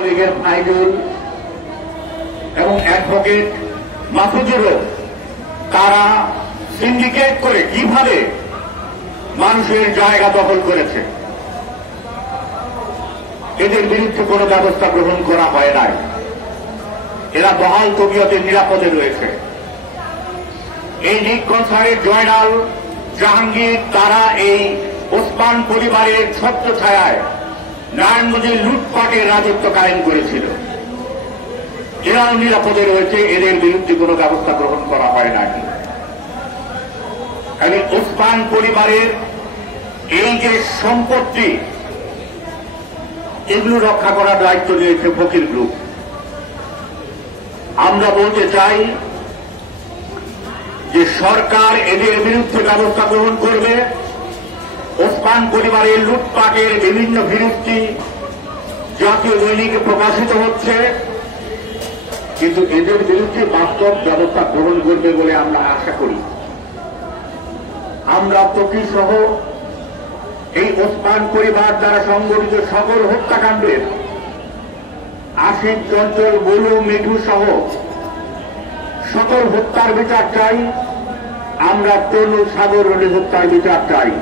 লীগের নাইডুল এবং অ্যাডভোকেট মাহফুজুরও তারা সিন্ডিকেট করে কিভাবে মানুষের জায়গা দখল করেছে, এদের বিরুদ্ধে কোনো ব্যবস্থা গ্রহণ করা হয় নাই। এরা বহাল তবিয়তের নিরাপদে রয়েছে। এই লীগ কনসারের জয়নাল জাহাঙ্গীর তারা এই ওসমান পরিবারের ছত্রছায়ায় নারায়ণগঞ্জের লুটপাটের রাজত্ব কায়েম করেছিল। এরাও নিরাপদে রয়েছে, এদের বিরুদ্ধে কোনো ব্যবস্থা গ্রহণ করা হয় নাই। কারণ ওসমান পরিবারের এই যে সম্পত্তি, এগুলো রক্ষা করার দায়িত্ব নিয়েছে ফকির গ্রুপ। আমরা বলতে চাই যে সরকার এদের বিরুদ্ধে ব্যবস্থা গ্রহণ করবে। ওসমান পরিবারের লুটপাটের বিভিন্ন বিরুদ্ধে জাতীয় দৈনিকে প্রকাশিত হচ্ছে, কিন্তু এদের বিরুদ্ধে বাস্তব ব্যবস্থা গ্রহণ করবে বলে আমরা আশা করি। আমরা ত্বকী সহ এই ওসমান পরিবার দ্বারা সংগঠিত সকল হত্যাকাণ্ডের আশিক, চঞ্চল, বলু, মিঠু সহ সকল হত্যার বিচার চাই। আমরা তনু, সাগর হত্যার বিচার চাই।